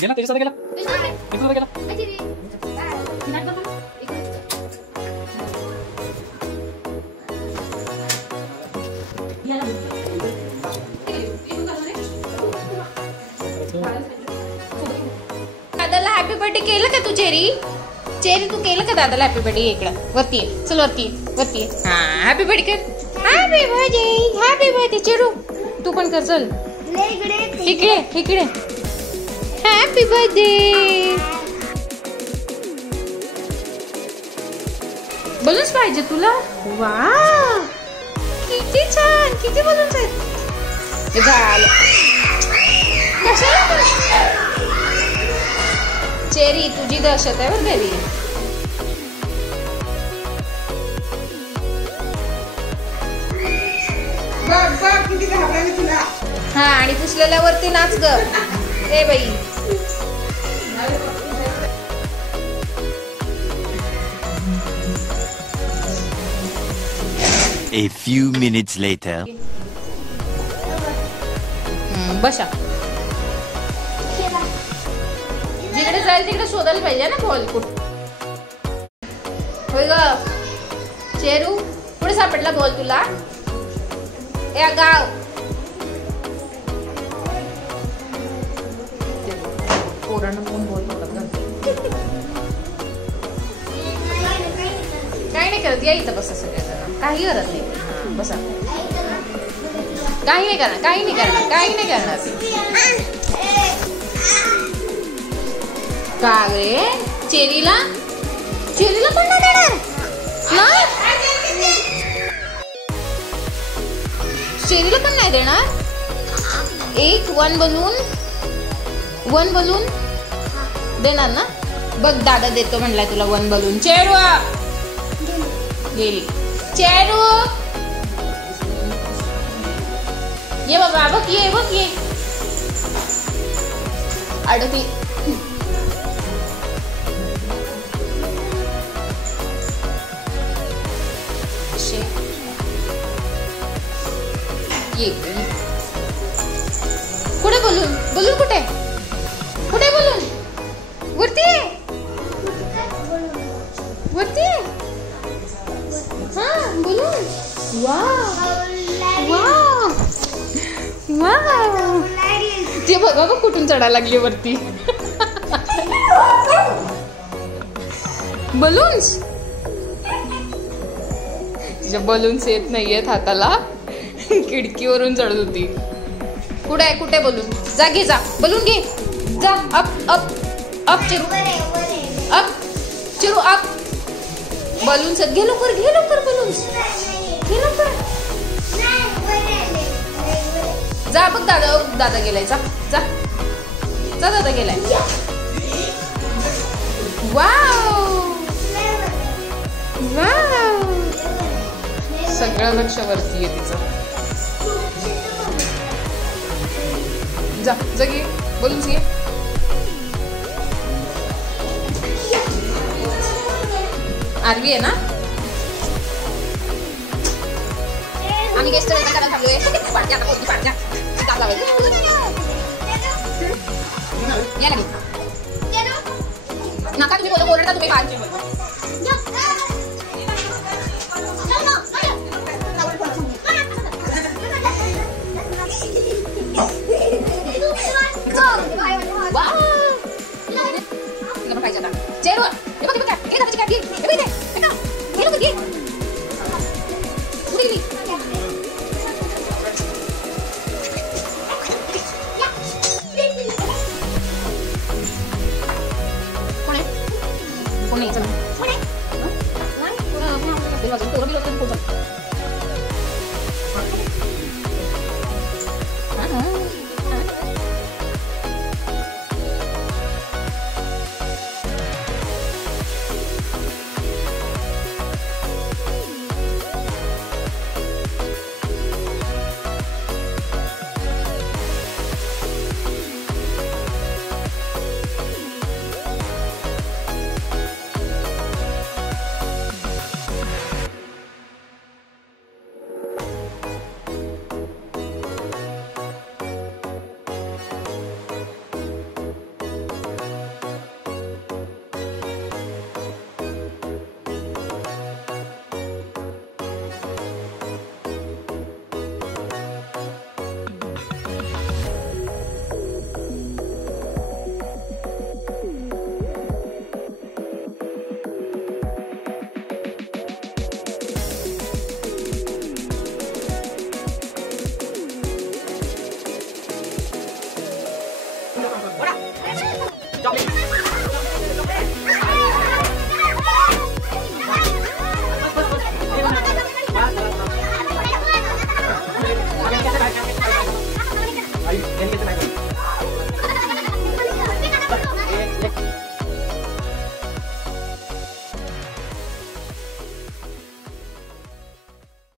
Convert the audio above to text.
गेला त्याच्यासाठी गेला गेला दादाला हॅपी बर्थडे केलं का तू चेरी? चेरी तू केलं का दादाला हॅपी बर्थडे? इकडं वरती आहे, चल वरती वरती. हा हॅपी बर्थडे कर. हॅपी बर्थडे हॅपी बर्थडे चेरू तू पण कर. चल इकडे इकडे. Happy birthday. बलून्स पाहिजे तुला? वाव किती छान. किती बलून्स आहेत. झालं. कशाला चेरी तुझी दहशत आहे बरं घरी. हा आणि पुसलेल्यावरती नाच ग. ए बाई A few minutes later. बसा. जिकडे जाईल तिकडे शोधायला पाहिजे ना बॉल कुठं. होय ग चेरू कुठे सापडला बॉल तुला? या गाव पोरांना कोण बॉल पकडत काही नाही करत. या इथं बसा सगळेजण. काही करत नाही. बसा. काही नाही करणार. काही नाही करणार. काही नाही करणार. का रे चेरीला चेरीला पण नाही देणार ना? चेरीला पण नाही देणार. एक वन बलून देणार ना? बघ दादा देतो म्हणलाय तुला वन बलून. चेरू गेली. चेरू ये बाबा. बघ ये अडकली. कुठे बलून? बलून कुठे? कुठे बलून? वरती आहे. वरती आहे. हा बलून. Wow wow wow. ते बघा बघ कुठून चढायला लागली वरती. बलून्स. तिच्या बलून्स येत नाहीयेत हाताला. खिडकीवरून चढत होती. कुठे आहे? कुठे बलून? जा घे. जा बलून घे. जा अप अप अप चिरू. अप चिरू अप. बलून्स घे लवकर. घे लवकर बलून्स. घे लवकर. जा बघ दादा. दादा गेलाय. जा जा जा. दादा गेलाय. Wow wow. सगळं लक्ष वरती आहे तिचं. जा जा घे बोलून घे. आरवी आहे ना? आम्ही गेस्ट करायला थांबलोय. नका तुम्ही बोलता तुम्ही